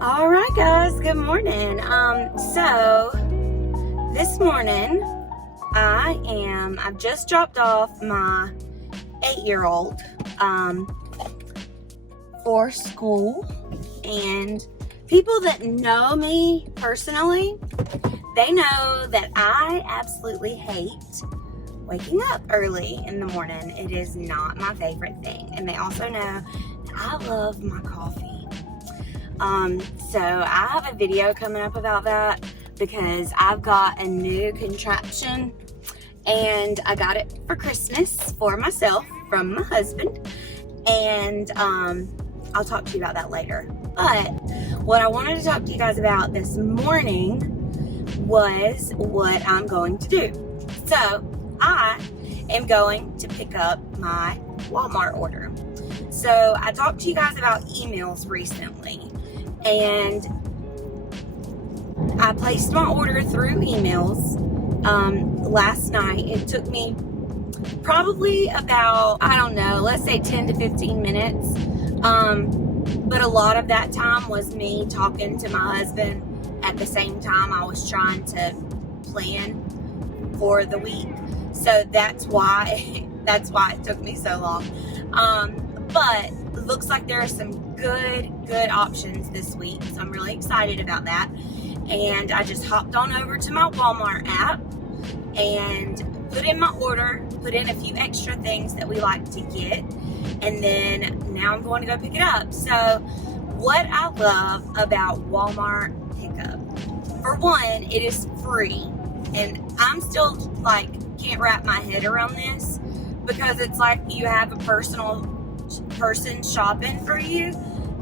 All right, guys, good morning. So this morning I've just dropped off my 8-year-old for school, and people that know me personally, they know that I absolutely hate waking up early in the morning. It is not my favorite thing, and they also know that I love my coffee. So I have a video coming up about that because I've got a new contraption, and I got it for Christmas for myself from my husband, and I'll talk to you about that later. But what I wanted to talk to you guys about this morning was what I'm going to do. So I am going to pick up my Walmart order. So I talked to you guys about emails recently, and I placed my order through emails last night. It took me probably about, I don't know, let's say 10 to 15 minutes. But a lot of that time was me talking to my husband at the same time I was trying to plan for the week. So that's why it took me so long. But it looks like there are some good options this week, so I'm really excited about that. And I just hopped on over to my Walmart app and put in my order, put in a few extra things that we like to get, and then now I'm going to go pick it up. So what I love about Walmart pickup, for one, it is free, and I'm still like can't wrap my head around this, because it's like you have a personal person shopping for you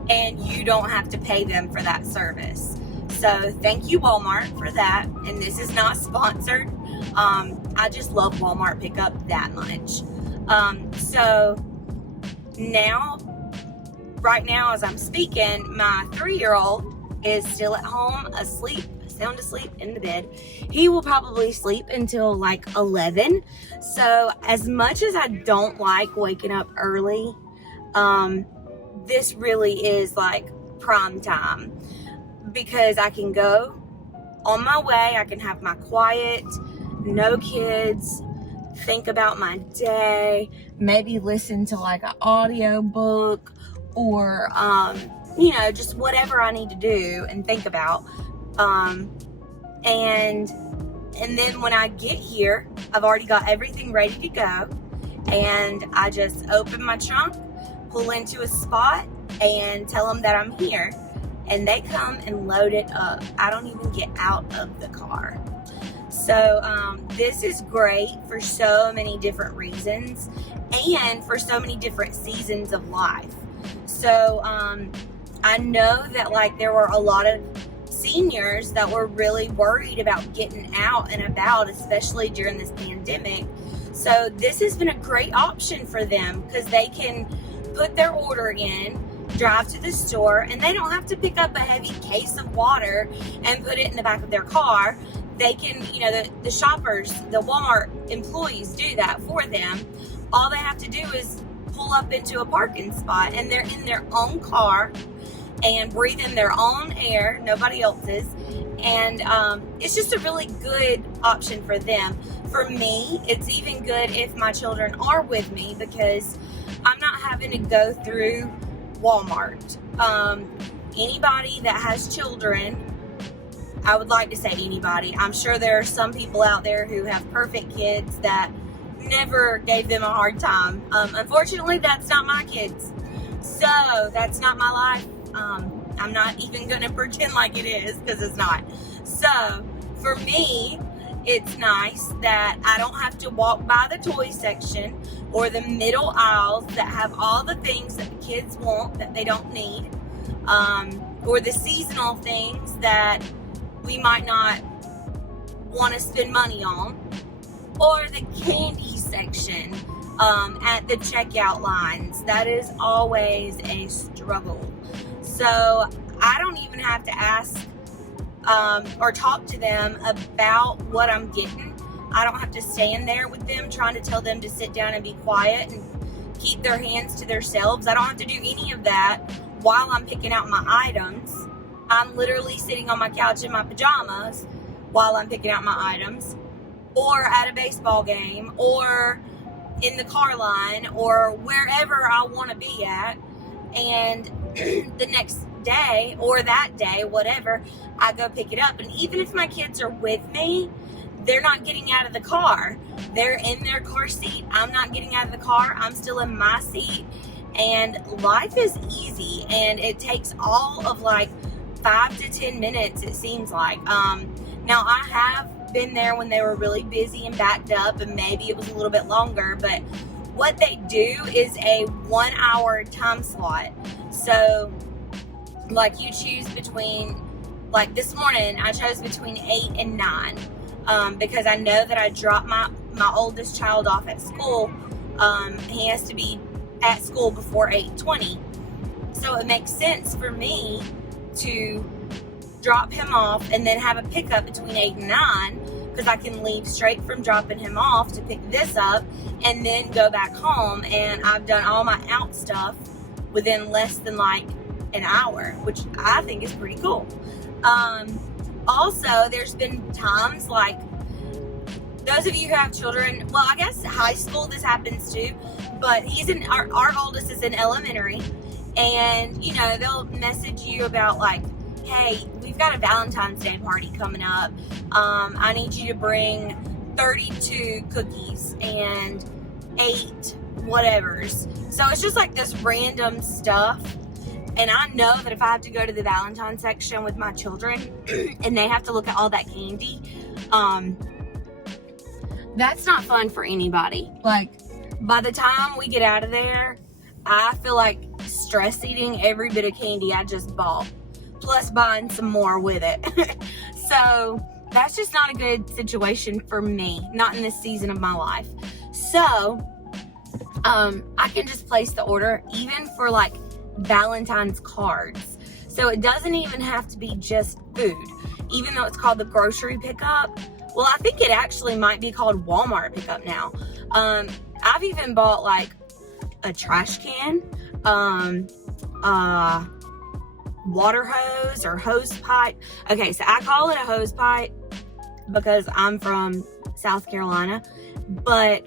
and you don't have to pay them for that service. So thank you, Walmart, for that. And this is not sponsored. I just love Walmart pickup that much. So now, right now as I'm speaking, my 3-year-old is still at home asleep, sound asleep in the bed. He will probably sleep until like 11. So as much as I don't like waking up early, this really is like prime time, because I can go on my way, I can have my quiet, no kids, think about my day, maybe listen to like an audio book, or just whatever I need to do and think about. And then when I get here, I've already got everything ready to go, and I just open my trunk, pull into a spot, and tell them that I'm here, and they come and load it up. I don't even get out of the car. So this is great for so many different reasons, and for so many different seasons of life. So I know that like there were a lot of seniors that were really worried about getting out and about, especially during this pandemic. So this has been a great option for them, because they can put their order in, drive to the store, and they don't have to pick up a heavy case of water and put it in the back of their car. They can, the shoppers, the Walmart employees do that for them. All they have to do is pull up into a parking spot, and they're in their own car and breathe in their own air, nobody else's. And it's just a really good option for them. For me, it's even good if my children are with me, because I'm not having to go through Walmart. Anybody that has children, I would like to say anybody, I'm sure there are some people out there who have perfect kids that never gave them a hard time. Unfortunately, that's not my kids. So that's not my life. I'm not even going to pretend like it is, because it's not. So for me, it's nice that I don't have to walk by the toy section or the middle aisles that have all the things that the kids want that they don't need, or the seasonal things that we might not want to spend money on, or the candy section at the checkout lines. That is always a struggle. So I don't even have to ask or talk to them about what I'm getting. I don't have to stand there with them trying to tell them to sit down and be quiet and keep their hands to themselves. I don't have to do any of that while I'm picking out my items. I'm literally sitting on my couch in my pajamas while I'm picking out my items, or at a baseball game, or in the car line, or wherever I want to be at. And the next day, or that day, whatever, I go pick it up. And even if my kids are with me, they're not getting out of the car. They're in their car seat. I'm not getting out of the car. I'm still in my seat. And life is easy, and it takes all of like 5 to 10 minutes, it seems like. Now I have been there when they were really busy and backed up, and maybe it was a little bit longer, but what they do is a 1 hour time slot. So like you choose between, like this morning I chose between 8 and 9, because I know that I dropped my oldest child off at school. He has to be at school before 8:20, so it makes sense for me to drop him off and then have a pickup between 8 and 9, because I can leave straight from dropping him off to pick this up and then go back home, and I've done all my out stuff within less than like an hour, which I think is pretty cool. Also, there's been times like, those of you who have children, well, I guess high school this happens too, but he's in, our oldest is in elementary, and you know, they'll message you about like, hey, we've got a Valentine's Day party coming up. I need you to bring 32 cookies and 8 whatevers. So it's just like this random stuff. And I know that if I have to go to the Valentine section with my children and they have to look at all that candy, that's not fun for anybody. Like, by the time we get out of there, I feel like stress eating every bit of candy I just bought, plus buying some more with it. So that's just not a good situation for me, not in this season of my life. So I can just place the order even for like Valentine's cards. So it doesn't even have to be just food, even though it's called the grocery pickup. Well, I think it actually might be called Walmart pickup now. I've even bought like a trash can, water hose or hose pipe. Okay, so I call it a hose pipe because I'm from South Carolina, but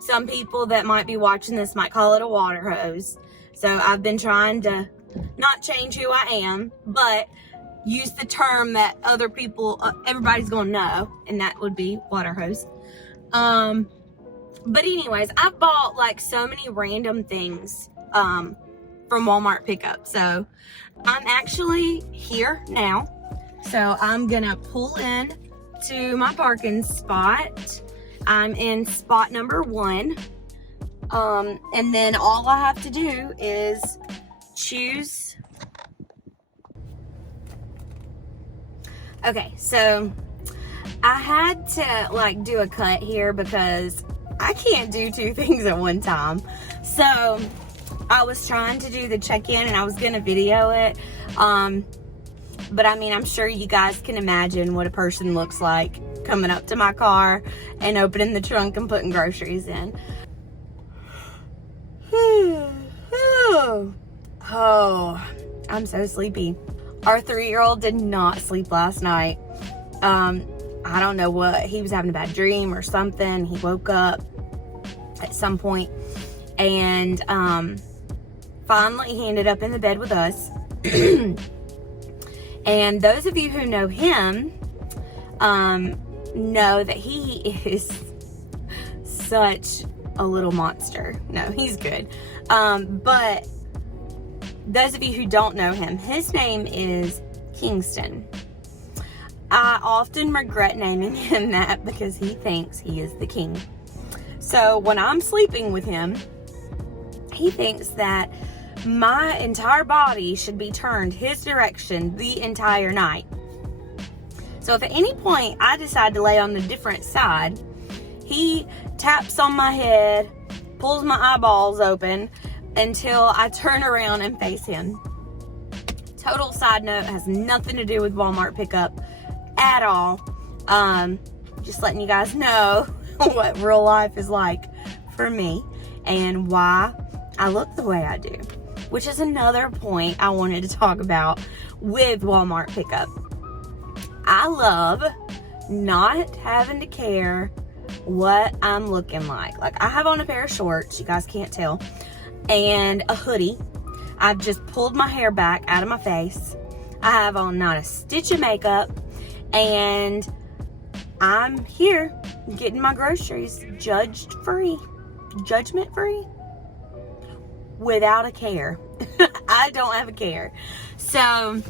some people that might be watching this might call it a water hose. So I've been trying to not change who I am, but use the term that other people, everybody's gonna know, and that would be water hose. But anyways, I bought like so many random things from Walmart pickup. So I'm actually here now. So I'm gonna pull in to my parking spot. I'm in spot number 1. And then all I have to do is choose. Okay, so I had to like do a cut here because I can't do 2 things at one time. So I was trying to do the check-in and I was gonna video it. But I mean, I'm sure you guys can imagine what a person looks like coming up to my car and opening the trunk and putting groceries in. Oh, I'm so sleepy. Our 3-year-old did not sleep last night. I don't know what, he was having a bad dream or something. He woke up at some point and finally he ended up in the bed with us. And those of you who know him know that he is such a little monster. No, he's good. But those of you who don't know him, his name is Kingston. I often regret naming him that because he thinks he is the king. So when I'm sleeping with him, he thinks that my entire body should be turned his direction the entire night. So if at any point I decide to lay on the different side, he taps on my head, pulls my eyeballs open until I turn around and face him. Total side note, has nothing to do with Walmart pickup at all. Just letting you guys know what real life is like for me and why I look the way I do. which is another point I wanted to talk about with Walmart pickup. I love not having to care what I'm looking like. Like, I have on a pair of shorts, you guys can't tell, and a hoodie. I've just pulled my hair back out of my face. I have on not a stitch of makeup, and I'm here getting my groceries judgment free, without a care. I don't have a care. So,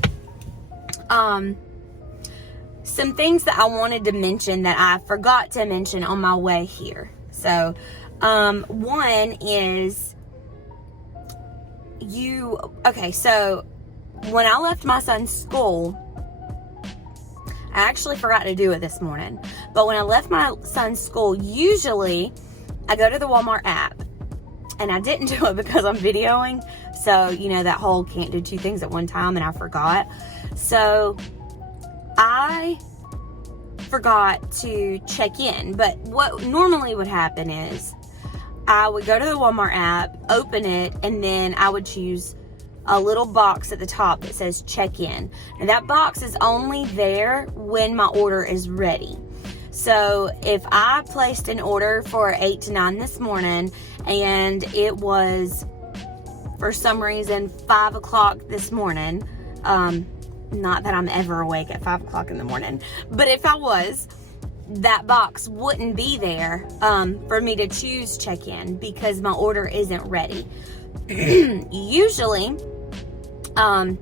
some things that I wanted to mention that I forgot to mention on my way here. So, one is so when I left my son's school, I actually forgot to do it this morning, but when I left my son's school, usually I go to the Walmart app, and I didn't do it because I'm videoing, so, you know, that whole can't do two things at one time, and I forgot. So, I forgot to check in, but what normally would happen is I would go to the Walmart app, open it, and then I would choose a little box at the top that says check in. And that box is only there when my order is ready. So if I placed an order for 8 to 9 this morning and it was, for some reason, 5 o'clock this morning, not that I'm ever awake at 5 o'clock in the morning, but if I was, that box wouldn't be there for me to choose check in because my order isn't ready. Usually, I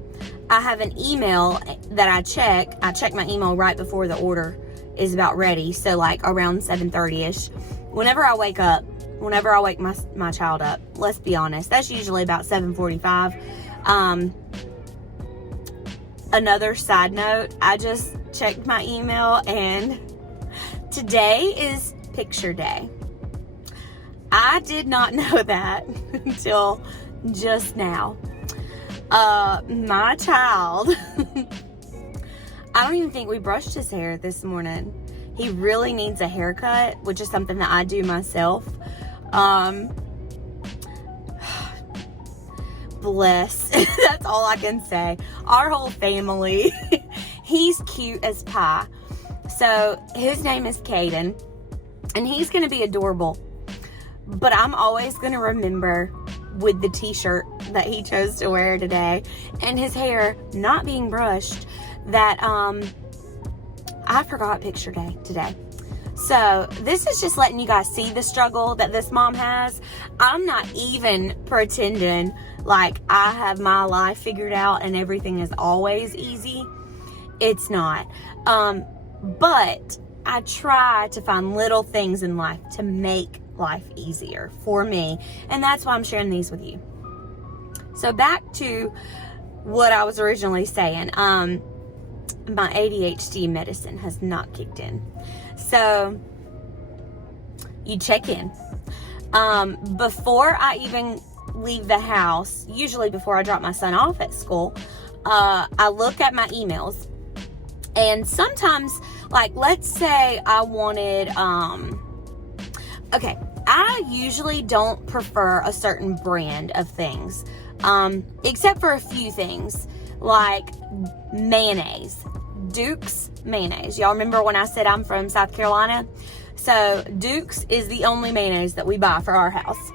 have an email that I check. I check my email right before the order is about ready. So like around 7:30ish. Whenever I wake my child up, let's be honest, that's usually about 7:45. Another side note, I just checked my email and today is picture day. I did not know that until just now. My child, I don't even think we brushed his hair this morning. He really needs a haircut, which is something that I do myself. Bless. That's all I can say. Our whole family, he's cute as pie. So his name is Caden, and he's going to be adorable. But I'm always going to remember with the t-shirt that he chose to wear today and his hair not being brushed that I forgot picture day today. So this is just letting you guys see the struggle that this mom has. I'm not even pretending like I have my life figured out and everything is always easy. It's not. But I try to find little things in life to make life easier for me, and that's why I'm sharing these with you. So back to what I was originally saying. My ADHD medicine has not kicked in. So you check in. Before I even leave the house, usually before I drop my son off at school, I look at my emails. And sometimes, like, let's say I wanted, I usually don't prefer a certain brand of things, except for a few things, like mayonnaise, Duke's mayonnaise. Y'all remember when I said I'm from South Carolina? So Duke's is the only mayonnaise that we buy for our house.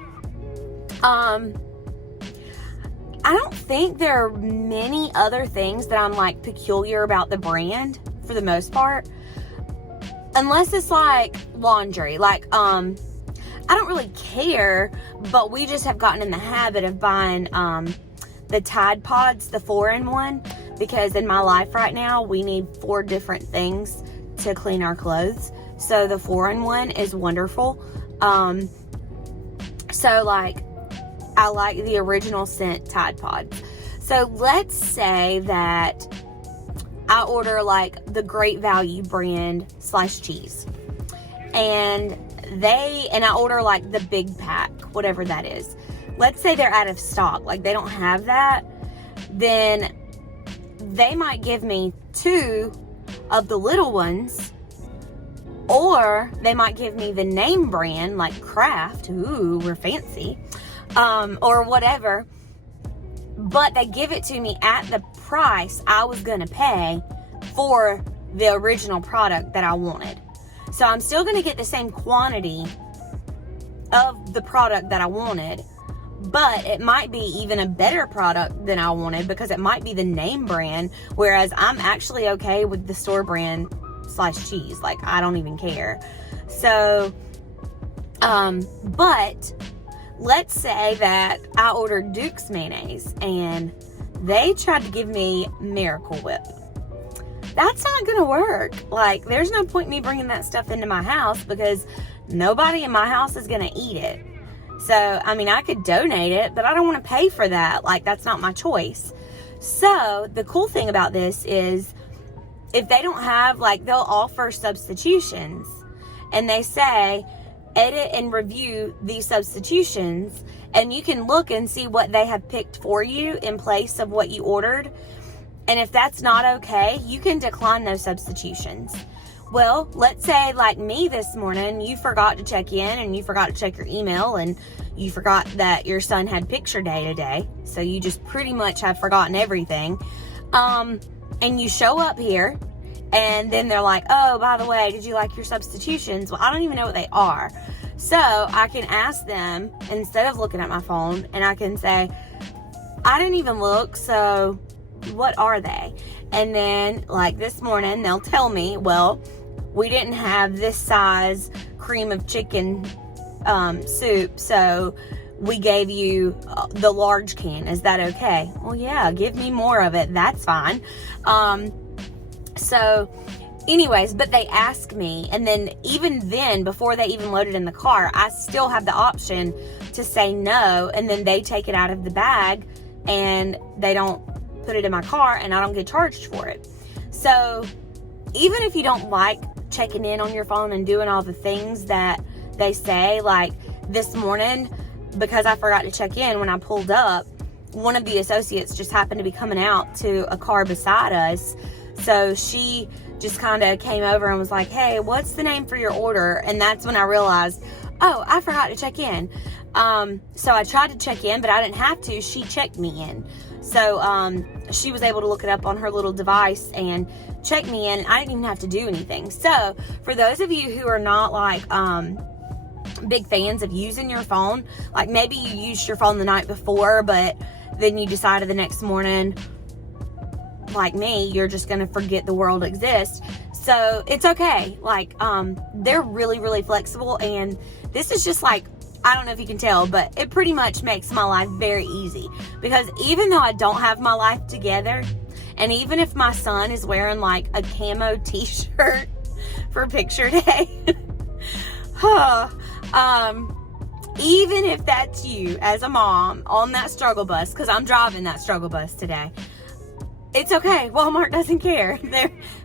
I don't think there are many other things that I'm like peculiar about the brand for the most part. Unless it's like laundry. Like, I don't really care, but we just have gotten in the habit of buying the Tide Pods, the 4-in-1, because in my life right now, we need 4 different things to clean our clothes. So the 4-in-1 is wonderful. So like, I like the original scent Tide Pods. So let's say that I order like the Great Value brand sliced cheese. And I order like the big pack, whatever that is. Let's say they're out of stock, like they don't have that. Then they might give me 2 of the little ones. Or they might give me the name brand, like Kraft. Ooh, we're fancy. Or whatever. but they give it to me at the price I was going to pay for the original product that I wanted. So I'm still going to get the same quantity of the product that I wanted, but it might be even a better product than I wanted because it might be the name brand, whereas I'm actually okay with the store brand sliced cheese. Like, I don't even care. So, but let's say that I ordered Duke's mayonnaise and they tried to give me Miracle Whip. That's not gonna work. Like, there's no point in me bringing that stuff into my house because nobody in my house is gonna eat it. So, I mean, I could donate it, but I don't want to pay for that. Like, that's not my choice. So, the cool thing about this is if they don't have, like, they'll offer substitutions and they say, edit and review these substitutions, and you can look and see what they have picked for you in place of what you ordered. And if that's not okay, you can decline those substitutions. Well, let's say like me this morning, you forgot to check in and you forgot to check your email and you forgot that your son had picture day today. So you just pretty much have forgotten everything. And you show up here and then they're like, oh, by the way, did you like your substitutions? Well, I don't even know what they are. So I can ask them instead of looking at my phone, and I can say, I didn't even look, so what are they? And then like this morning, they'll tell me, well, we didn't have this size cream of chicken soup, so we gave you the large can. Is that okay? Well, yeah, give me more of it. That's fine. So anyways, but they ask me, and then even then, before they even load it in the car, I still have the option to say no, and then they take it out of the bag and they don't put it in my car and I don't get charged for it. So even if you don't like checking in on your phone and doing all the things that they say, like this morning, because I forgot to check in when I pulled up, one of the associates just happened to be coming out to a car beside us. So she just kind of came over and was like, hey, what's the name for your order? And that's when I realized, oh, I forgot to check in. So I tried to check in, but I didn't have to. She checked me in. So she was able to look it up on her little device and check me in. I didn't even have to do anything. So for those of you who are not like big fans of using your phone, like maybe you used your phone the night before, but then you decided the next morning, like me, you're just gonna forget the world exists. So it's okay. Like they're really, really flexible, and this is just like, I don't know if you can tell, but it pretty much makes my life very easy, because even though I don't have my life together, and even if my son is wearing like a camo t-shirt for picture day, even if that's you as a mom on that struggle bus, because I'm driving that struggle bus today, it's okay. Walmart doesn't care.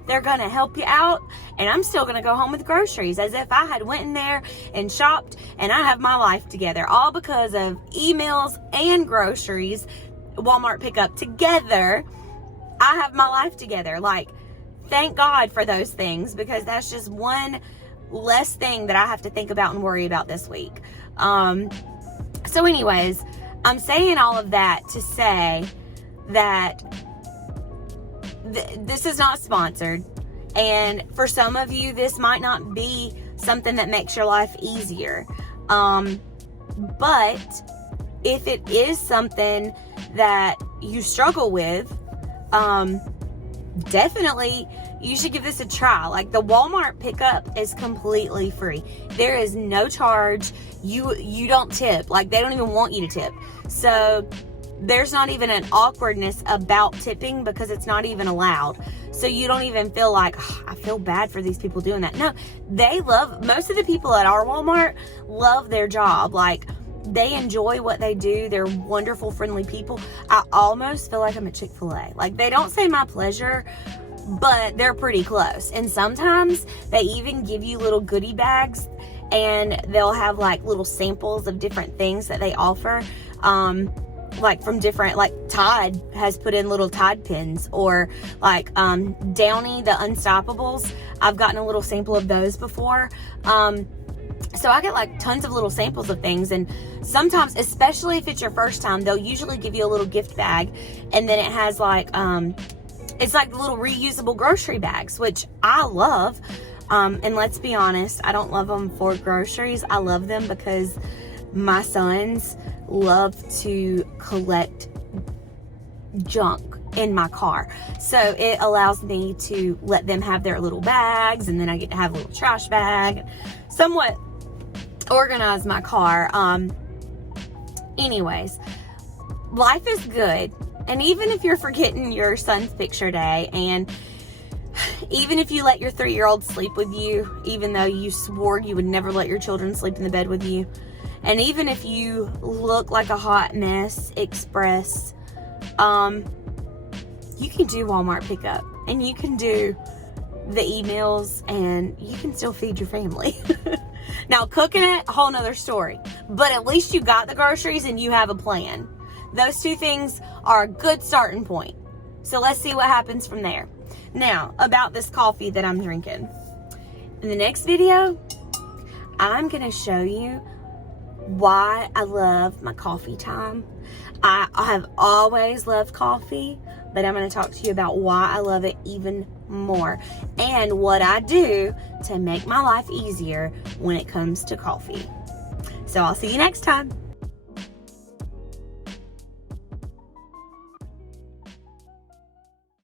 They're gonna help you out, and I'm still gonna go home with groceries as if I had went in there and shopped and I have my life together, all because of emails and groceries. Walmart pickup together. I have my life together. Like, thank God for those things, because that's just one less thing that I have to think about and worry about this week. So anyways, I'm saying all of that to say that this is not sponsored, and for some of you this might not be something that makes your life easier, but if it is something that you struggle with, definitely you should give this a try. Like, the Walmart pickup is completely free. There is no charge. You don't tip. Like, they don't even want you to tip. So there's not even an awkwardness about tipping, because it's not even allowed. So you don't even feel like, oh, I feel bad for these people doing that. No, they love, most of the people at our Walmart love their job. Like, they enjoy what they do. They're wonderful, friendly people. I almost feel like I'm at Chick-fil-A. Like, they don't say my pleasure, but they're pretty close. And sometimes they even give you little goodie bags, and they'll have like little samples of different things that they offer. Like from different, like Tide has put in little Tide pins, or like Downy, the Unstoppables. I've gotten a little sample of those before. So I get like tons of little samples of things, and sometimes, especially if it's your first time, they'll usually give you a little gift bag, and then it has like it's like little reusable grocery bags, which I love. And let's be honest, I don't love them for groceries. I love them because my sons love to collect junk in my car. So it allows me to let them have their little bags, and then I get to have a little trash bag, somewhat organize my car. Anyways, life is good. And even if you're forgetting your son's picture day, and even if you let your 3-year-old sleep with you, even though you swore you would never let your children sleep in the bed with you, and even if you look like a hot mess express, you can do Walmart pickup, and you can do the emails, and you can still feed your family. Now, cooking it, a whole nother story. But at least you got the groceries and you have a plan. Those two things are a good starting point. So let's see what happens from there. Now, about this coffee that I'm drinking. In the next video, I'm going to show you why I love my coffee time. I have always loved coffee, but I'm going to talk to you about why I love it even more, and what I do to make my life easier when it comes to coffee. So I'll see you next time.